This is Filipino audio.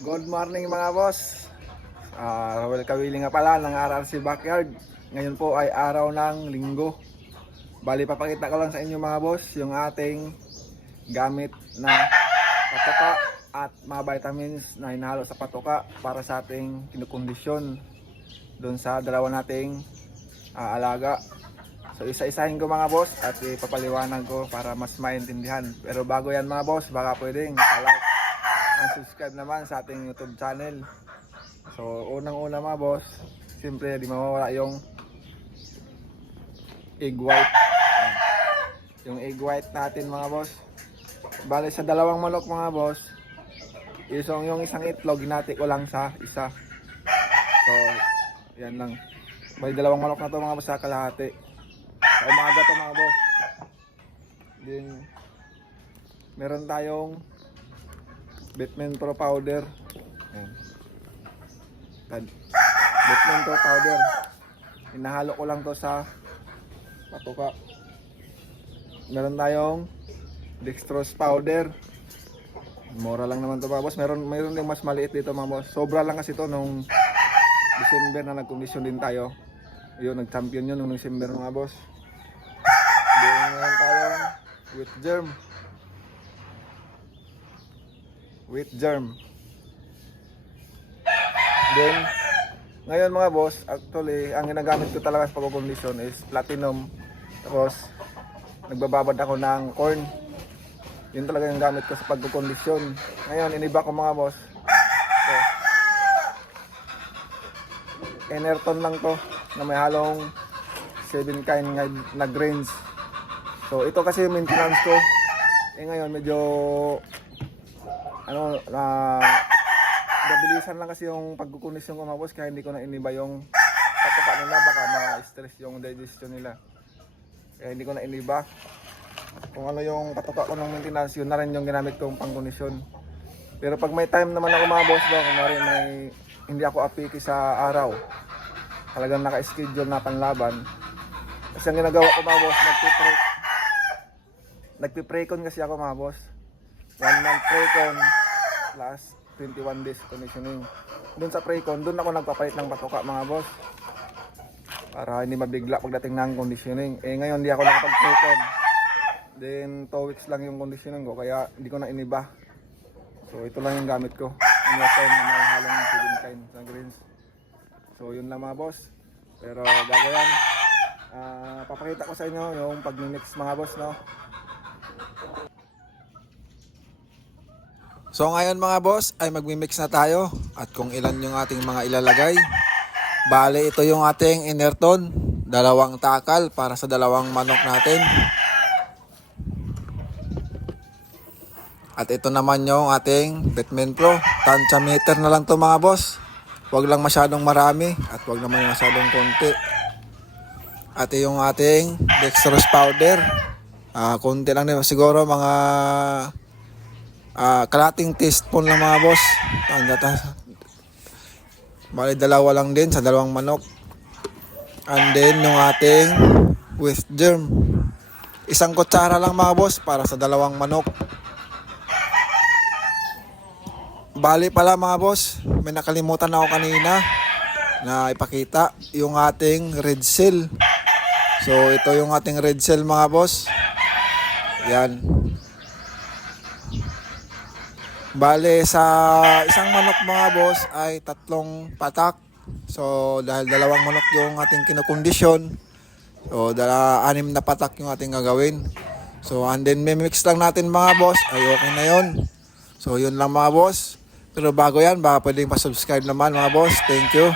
Good morning mga boss. Welcome nga pala ng RRC Backyard. Ngayon po ay araw ng linggo. Bali papakita ko lang sa inyo mga boss yung ating gamit na patoka at mga vitamins na hinahalo sa patoka para sa ating kinukondisyon doon sa dalawa nating alaga. So isa-isahin ko mga boss at ipapaliwanag ko para mas maintindihan. Pero bago yan mga boss, baka pwedeng like and subscribe naman sa ating YouTube channel. So unang-una mga boss, siyempre di mawawala yung egg white. Yung egg white natin mga boss. Bali sa dalawang manok mga boss, yung isang itlog ginati ko lang sa isa. So yan lang. May dalawang manok na to mga boss sa kalahati. Sa umaga to mga boss. Then meron tayong Bitmin Pro powder. Ayan. Bitmin Pro powder. Hinahalo ko lang to sa patoka. Meron tayong dextrose powder. Mura lang naman to mga boss. Meron din mas maliit dito mga boss. Sobra lang kasi to nung December na nagkondisyon din tayo. Yun, nag-champion yun nung December mga boss. Then meron tayong wheat germ. Then ngayon mga boss, actually ang ginagamit ko talaga sa pagkondisyon is platinum. Tapos nagbababad ako ng corn. Yun talaga yung gamit ko sa pagkondisyon. Ngayon iniba ko mga boss. So, Enerton lang to na may halong 7 kind na grains. So ito kasi yung maintenance ko. Ngayon medyo nabilisan lang kasi yung pagkukondisyon ko mga boss, kaya hindi ko na iniba yung patoka nila, baka ma-stress yung digestion nila. Kaya hindi ko na iniba. Kung ano yung patoka ko ng maintenance, yun na rin yung ginamit kong pangkondisyon. Pero pag may time naman ako mga boss, hindi ako apiki sa araw, talagang naka-schedule na panlaban. Kasi ang ginagawa ko mga boss, nagpiprecon kasi ako mga boss. 1 month precon plus 21 days conditioning. Doon sa precon, doon ako nagpapalit ng patoka mga boss, para hindi mabigla pagdating ng conditioning. Ngayon hindi ako nakapag-precon. Then 2 weeks lang yung conditioning ko, kaya hindi ko na iniba. So ito lang yung gamit ko. Enerton na may halong 7 kind na greens. So yun lang mga boss. Pero gagayan, papakita ko sa inyo yung pag-mix mga boss, no? So ngayon mga boss ay magmi-mix na tayo at kung ilan yung ating mga ilalagay. Bale ito yung ating Enerton, 2 takal para sa 2 manok natin. At ito naman yung ating Bitmin Pro, tansya meter na lang to mga boss. Huwag lang masyadong marami at huwag naman masyadong konti. At yung ating dextrose powder, konti lang din siguro, mga kalating teaspoon lang mga boss. Bali 2 lang din sa 2 manok. And then yung ating wheat germ, 1 kutsara lang mga boss para sa 2 manok. Bali pala mga boss, may nakalimutan ako kanina na ipakita, yung ating red cell. So ito yung ating red cell mga boss. Yan. Bale sa 1 manok mga boss ay 3 patak. So dahil 2 manok yung ating kinukondisyon, so 6 na patak yung ating gagawin. So and then mix lang natin mga boss, ay okay na yun. So yun lang mga boss. Pero bago yan, baka pwedeng pa-subscribe naman mga boss. Thank you.